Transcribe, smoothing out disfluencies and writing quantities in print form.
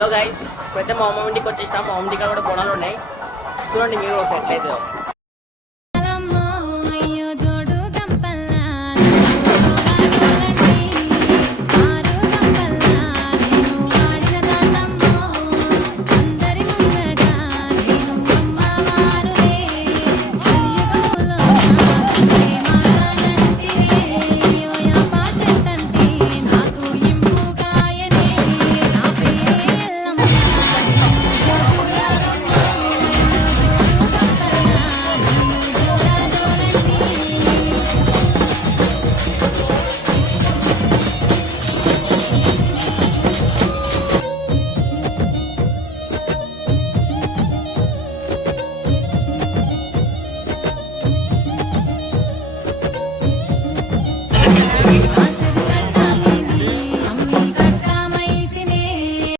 Hello guys, ఇప్పుడైతే మా అమ్మ ఇంటికి వచ్చేసినాం. మా అమ్మ ఇంటికి కూడా బోనాలు ఉన్నాయి. చూడండి మీరు ఒకసారి ఎట్లయితే